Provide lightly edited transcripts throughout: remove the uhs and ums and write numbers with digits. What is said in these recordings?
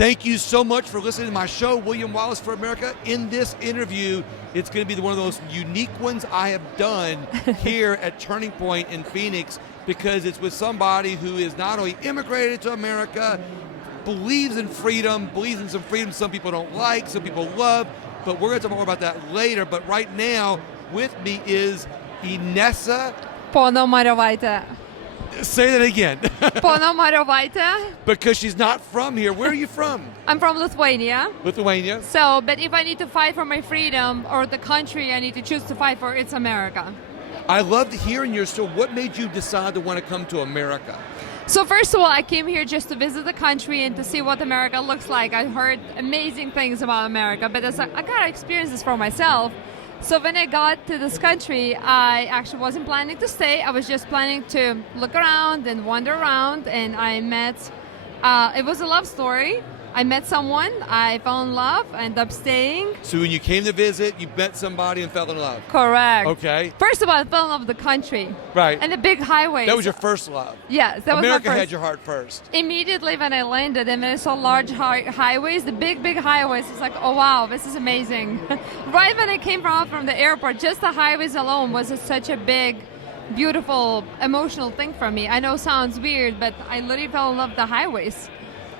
Thank you so much for listening to my show, William Wallace for America. In this interview, it's going to be one of those unique ones I have done here at Turning Point in Phoenix, because it's with somebody who is not only immigrated to America, believes in some freedom some people don't like, some people love, but we're going to talk more about that later. But right now, with me is Inesa Ponomariovaite. Say that again. Ponomariovaite. Because she's not from here. Where are you from? I'm from Lithuania. Lithuania. So, but if I need to fight for my freedom or the country I need to choose to fight for, it's America. I loved hearing your story. What made you decide to want to come to America? So first of all, I came here just to visit the country and to see what America looks like. I heard amazing things about America, but I got to experience this for myself. So when I got to this country, I actually wasn't planning to stay. I was just planning to look around and wander around, and I met, it was a love story. I met someone, I fell in love, ended up staying. So when you came to visit, you met somebody and fell in love? Correct. Okay. First of all, I fell in love with the country. Right. And the big highways. That was your first love? Yes, that was my America first. had your heart first. Immediately when I landed and I saw large highways, the big highways, it's like, oh wow, this is amazing. Right when I came from the airport, just the highways alone was such a big, beautiful, emotional thing for me. I know it sounds weird, but I literally fell in love with the highways.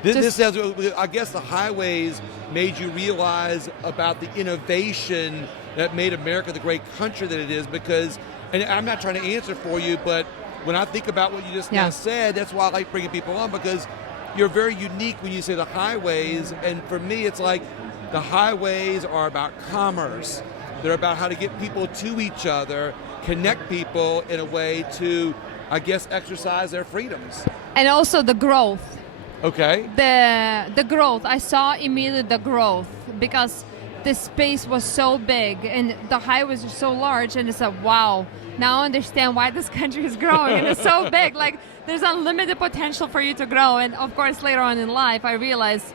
This sounds, I guess the highways made you realize about the innovation that made America the great country that it is, because, and I'm not trying to answer for you, but when I think about what you just now said, that's why I like bringing people on, because you're very unique when you say the highways, and for me it's like the highways are about commerce. They're about how to get people to each other, connect people in a way to, I guess, exercise their freedoms. And also the growth. Okay. The growth. I saw immediately the growth because the space was so big and the highways are so large, and it's like, wow, now I understand why this country is growing and it's so big. Like, there's unlimited potential for you to grow. And of course, later on in life, I realized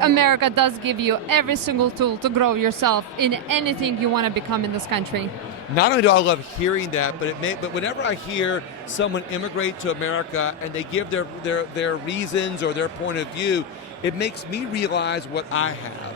America does give you every single tool to grow yourself in anything you want to become in this country. Not only do I love hearing that, but whenever I hear someone immigrate to America and they give their reasons or their point of view, it makes me realize what I have.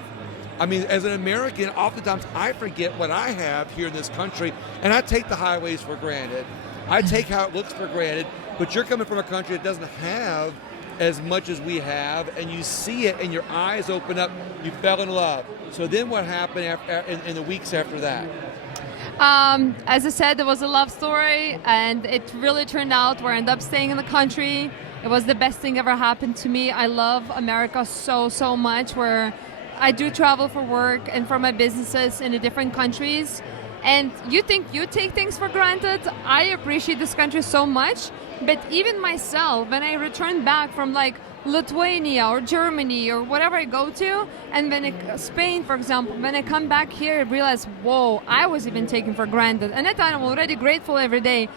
I mean, as an American, oftentimes I forget what I have here in this country, and I take the highways for granted. I take how it looks for granted, but you're coming from a country that doesn't have as much as we have, and you see it and your eyes open up, you fell in love. So then what happened in the weeks after that? As I said, it was a love story, and it really turned out where I ended up staying in the country. It was the best thing ever happened to me. I love America so much, where I do travel for work and for my businesses in the different countries. And you think you take things for granted. I appreciate this country so much, but even myself, when I return back from like Lithuania or Germany or whatever I go to, and when Spain, for example, when I come back here, I realize, whoa, I was even taken for granted. And at that time, I'm already grateful every day.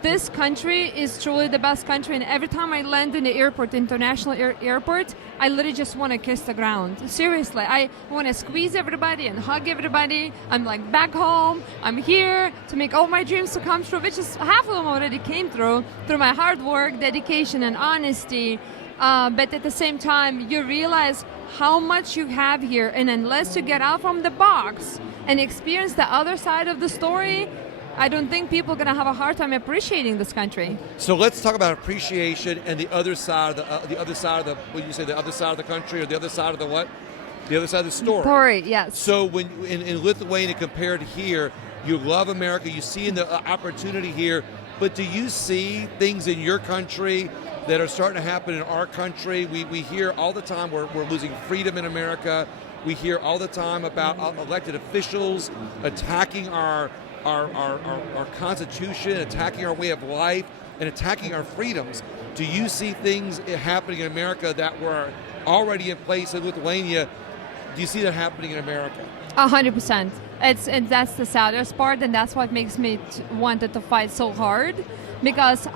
This country is truly the best country, and every time I land in the airport, international airport, I literally just want to kiss the ground. Seriously, I want to squeeze everybody and hug everybody. I'm like back home. I'm here to make all my dreams to come true, which is half of them already came through my hard work, dedication, and honesty. But at the same time, you realize how much you have here, and unless you get out from the box and experience the other side of the story, I don't think people are going to have a hard time appreciating this country. So let's talk about appreciation and the other side of the other side of the, what you say, the other side of the country, or the other side of the what? The other side of the story. Story, yes. So when in Lithuania compared to here, you love America, you see the opportunity here, but do you see things in your country that are starting to happen in our country? We hear all the time we're losing freedom in America. We hear all the time about elected officials attacking our Constitution, attacking our way of life, and attacking our freedoms. Do you see things happening in America that were already in place in Lithuania? Do you see that happening in America? 100%. And that's the saddest part, and that's what makes me wanted to fight so hard, because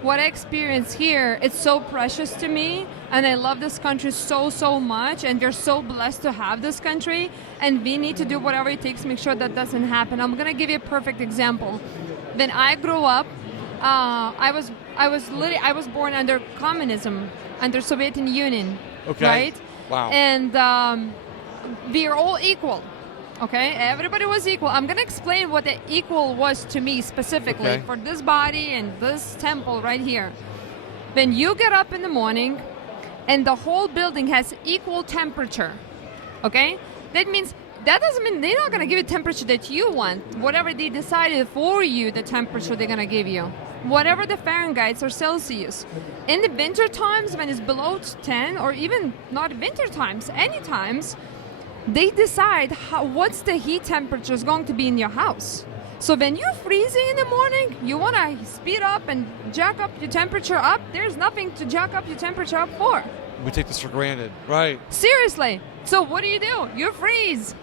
what I experience here, it's so precious to me, and I love this country so much, and you're so blessed to have this country, and we need to do whatever it takes to make sure that doesn't happen. I'm gonna give you a perfect example. When I grew up, I was born under communism, under Soviet Union. Okay. Right? Wow. And we are all equal. Okay, everybody was equal. I'm gonna explain what the equal was to me specifically Okay. for this body and this temple right here. When you get up in the morning and the whole building has equal temperature, okay, that doesn't mean they're not gonna give you temperature that you want. Whatever they decided for you, the temperature they're gonna give you. Whatever the Fahrenheit or Celsius. In the winter times when it's below 10, or even not winter times, any times, they decide what's the heat temperature is going to be in your house. So when you're freezing in the morning, you want to speed up and jack up your temperature up. There's nothing to jack up your temperature up for. We take this for granted, right? Seriously. So what do? You freeze.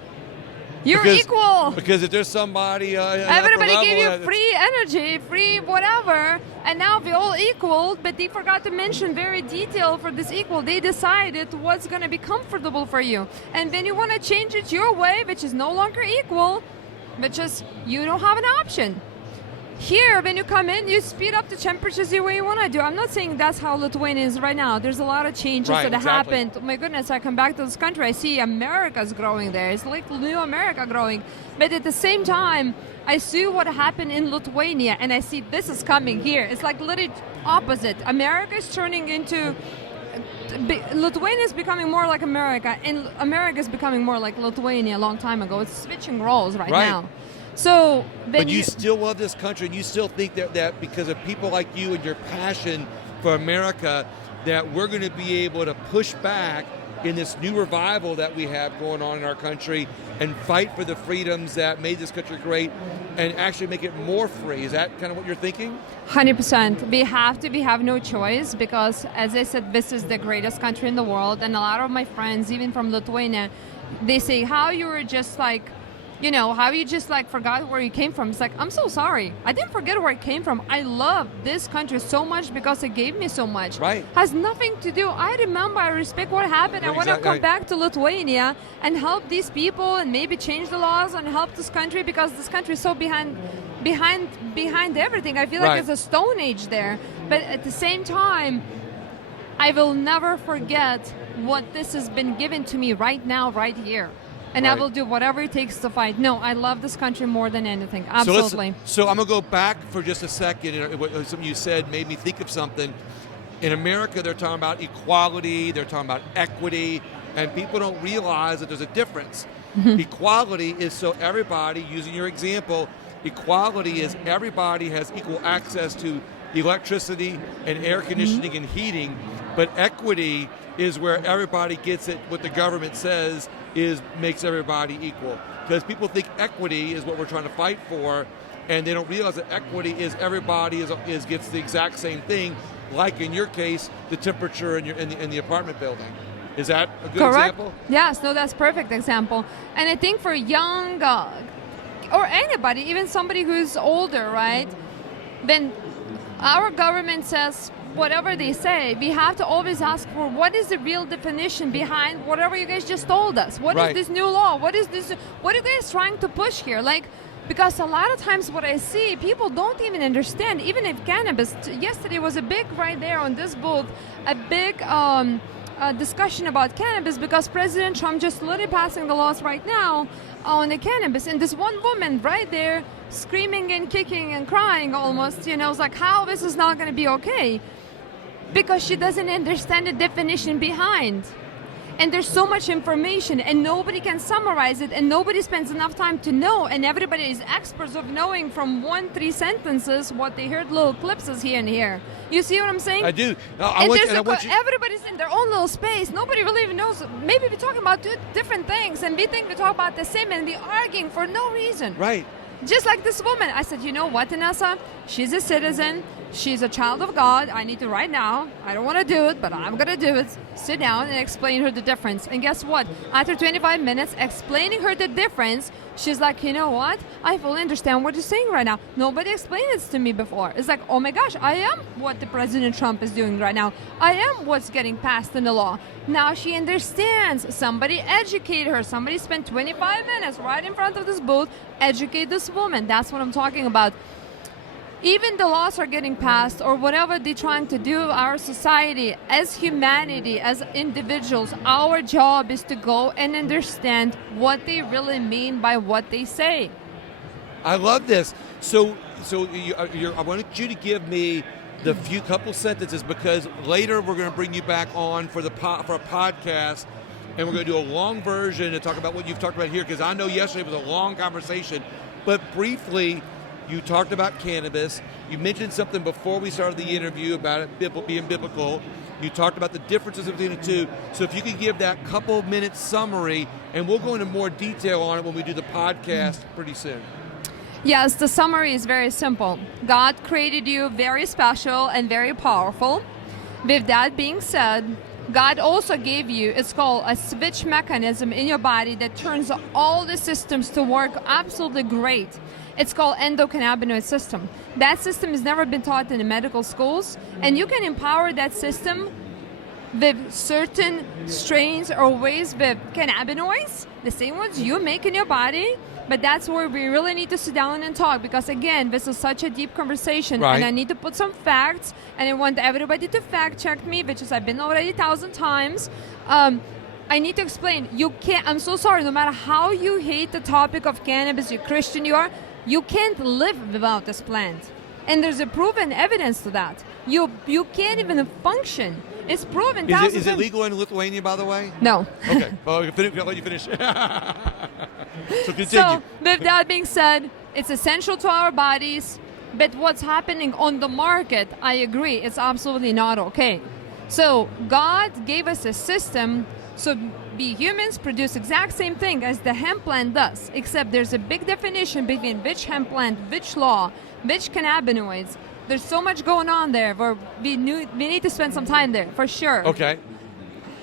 You're equal. Because if there's somebody, everybody gave you free energy, free whatever, and now we're all equal, but they forgot to mention very detailed for this equal. They decided what's going to be comfortable for you. And then you want to change it your way, which is no longer equal, which is you don't have an option. Here, when you come in, you speed up the temperatures the way you want to do. I'm not saying that's how Lithuania is right now. There's a lot of changes that happened. Oh my goodness, I come back to this country, I see America's growing there. It's like new America growing. But at the same time, I see what happened in Lithuania, and I see this is coming here. It's like literally opposite. America is turning into... Lithuania is becoming more like America, and America is becoming more like Lithuania a long time ago. It's switching roles right now. So, but you still love this country, and you still think that because of people like you and your passion for America, that we're going to be able to push back in this new revival that we have going on in our country and fight for the freedoms that made this country great and actually make it more free. Is that kind of what you're thinking? 100%. We have no choice because, as I said, this is the greatest country in the world, and a lot of my friends, even from Lithuania, they say, how you were just like, how you just like forgot where you came from. It's like, I'm so sorry. I didn't forget where I came from. I love this country so much because it gave me so much. Right. Has nothing to do. I remember, I respect what happened. I want to come back to Lithuania and help these people and maybe change the laws and help this country because this country is so behind everything. I feel like it's a stone age there. But at the same time, I will never forget what this has been given to me right now, right here. And I will do whatever it takes to fight. No, I love this country more than anything. Absolutely. So I'm going to go back for just a second. Something you said made me think of something. In America, they're talking about equality. They're talking about equity. And people don't realize that there's a difference. Equality is so everybody, using your example, equality is everybody has equal access to electricity and air conditioning and heating. But equity is where everybody gets it, what the government says makes everybody equal. Because people think equity is what we're trying to fight for, and they don't realize that equity is everybody gets the exact same thing, like in your case, the temperature in the apartment building. Is that a good example? Yes, no, that's a perfect example. And I think for young, or anybody, even somebody who's older, right, then our government says, whatever they say, we have to always ask for what is the real definition behind whatever you guys just told us. What is this new law? What is this? What are you guys trying to push here? Because a lot of times what I see, people don't even understand, even if cannabis, yesterday was a big, right there on this booth, a big discussion about cannabis because President Trump just literally passing the laws right now on the cannabis. And this one woman right there screaming and kicking and crying almost, it's like, how this is not going to be okay? Because she doesn't understand the definition behind. And there's so much information and nobody can summarize it and nobody spends enough time to know, and everybody is experts of knowing from 1-3 sentences what they heard, little clips here and here. You see what I'm saying? I do. Everybody's in their own little space. Nobody really even knows. Maybe we're talking about two different things and we think we talk about the same and we're arguing for no reason. Right. Just like this woman. I said, you know what, Inesa? She's a citizen. She's a child of God. I need to right now. I don't want to do it, but I'm going to do it. Sit down and explain her the difference. And guess what? After 25 minutes explaining her the difference, she's like, you know what? I fully understand what you're saying right now. Nobody explained this to me before. It's like, oh my gosh, I am what the President Trump is doing right now. I am what's getting passed in the law. Now she understands. Somebody educate her. Somebody spent 25 minutes right in front of this booth, educate this woman. That's what I'm talking about. even the laws are getting passed or whatever they're trying to do, our society, as humanity, as individuals, our job is to go and understand what they really mean by what they say. I love this. So I wanted you to give me the few couple sentences, because later we're going to bring you back on for a podcast, and we're going to do a long version to talk about what you've talked about here, because I know yesterday was a long conversation. But briefly, you talked about cannabis. You mentioned something before we started the interview about it being biblical. You talked about the differences between the two. So if you could give that couple-minute summary, and we'll go into more detail on it when we do the podcast pretty soon. Yes, the summary is very simple. God created you very special and very powerful. With that being said, God also gave you, it's called a switch mechanism in your body that turns all the systems to work absolutely great. It's called endocannabinoid system. That system has never been taught in the medical schools, and you can empower that system with certain strains or ways with cannabinoids, the same ones you make in your body. But that's where we really need to sit down and talk, because again, this is such a deep conversation, right. And I need to put some facts, and I want everybody to fact check me, which is I've been already 1,000 times. I need to explain. You can't. I'm so sorry. No matter how you hate the topic of cannabis, you Christian you can't live without this plant, and there's a proven evidence to that. You can't even function. It's proven. Is it legal in Lithuania, by the way? No. Okay. Well, I'll let you finish. So continue. So, with that being said, it's essential to our bodies, but what's happening on the market, I agree, it's absolutely not okay. So, God gave us a system, so we humans produce exact same thing as the hemp plant does, except there's a big definition between which hemp plant, which law, which cannabinoids. There's so much going on there where we need to spend some time there, for sure. Okay.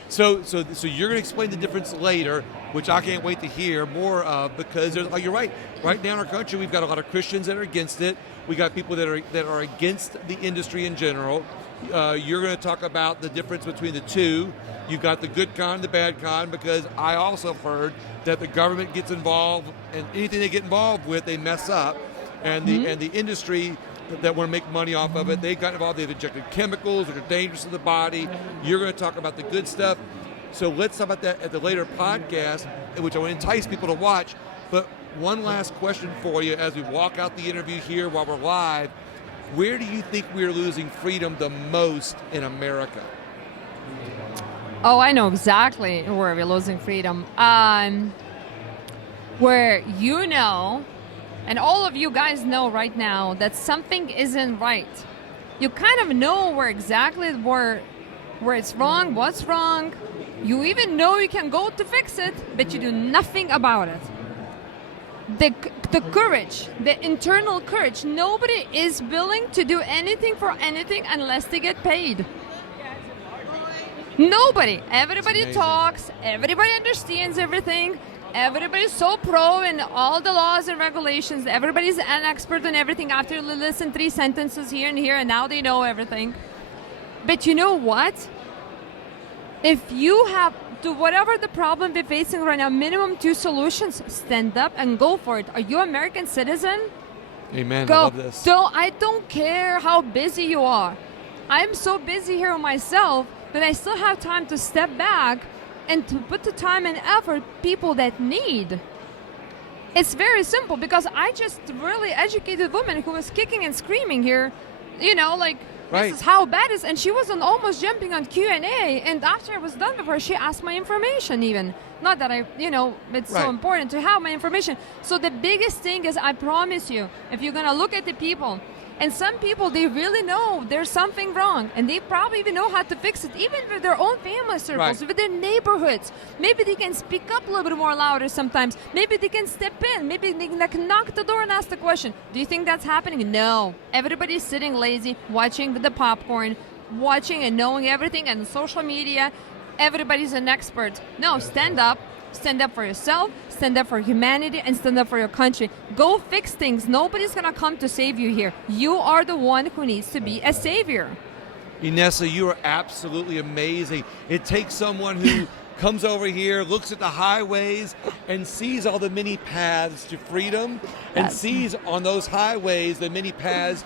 So you're going to explain the difference later, which I can't wait to hear more of, because you're right. Right now in our country, we've got a lot of Christians that are against it. We got people that are against the industry in general. You're going to talk about the difference between the two. You've got the good kind, the bad kind, because I also heard that the government gets involved, and anything they get involved with, they mess up, and the industry that want to make money off of it, they got involved. They've injected chemicals that are dangerous to the body. You're going to talk about the good stuff. So let's talk about that at the later podcast, which I want to entice people to watch. But one last question for you as we walk out the interview here while we're live. Where do you think we're losing freedom the most in America? Oh, I know exactly where we're losing freedom. Where and all of you guys know right now that something isn't right. You kind of know where it's wrong, what's wrong. You even know you can go to fix it, but you do nothing about it. The courage, the internal courage, nobody is willing to do anything for anything unless they get paid. Nobody. Everybody talks, everybody understands everything. Everybody's so pro in all the laws and regulations. Everybody's an expert in everything after they listen 3 sentences here and here, and now they know everything. But you know what? If you have to whatever the problem we're facing right now, minimum 2 solutions, stand up and go for it. Are you an American citizen? Amen. Go. I love this. I don't care how busy you are. I'm so busy here myself that I still have time to step back and to put the time and effort people that need. It's very simple, because I just really educated woman who was kicking and screaming here, right. This is how bad it is, and she wasn't almost jumping on Q&A, and after I was done with her, she asked my information even. Not that it's so important to have my information. So the biggest thing is, I promise you, if you're gonna look at the people, and some people, they really know there's something wrong, and they probably even know how to fix it, even with their own family circles, with their neighborhoods. Maybe they can speak up a little bit more louder sometimes. Maybe they can step in. Maybe they can knock the door and ask the question. Do you think that's happening? No. Everybody's sitting lazy, watching with the popcorn, watching and knowing everything, and social media. Everybody's an expert. No, stand up. Stand up for yourself, stand up for humanity, and stand up for your country. Go fix things. Nobody's going to come to save you here. You are the one who needs to be a savior. Inesa, you are absolutely amazing. It takes someone who comes over here, looks at the highways, and sees all the many paths to freedom, and sees on those highways the many paths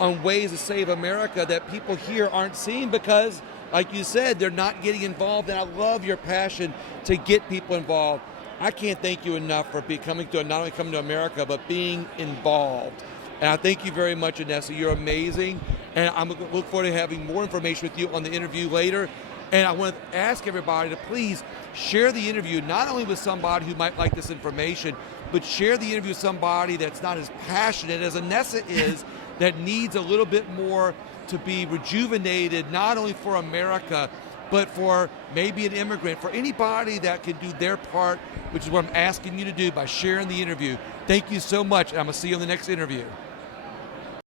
on ways to save America that people here aren't seeing because, like you said, they're not getting involved. And I love your passion to get people involved. I can't thank you enough for not only coming to America, but being involved. And I thank you very much, Inesa. You're amazing. And I'm look forward to having more information with you on the interview later. And I want to ask everybody to please share the interview, not only with somebody who might like this information, but share the interview with somebody that's not as passionate as Inesa is, that needs a little bit more to be rejuvenated, not only for America, but for maybe an immigrant, for anybody that can do their part, which is what I'm asking you to do by sharing the interview. Thank you so much, and I'm going to see you on the next interview.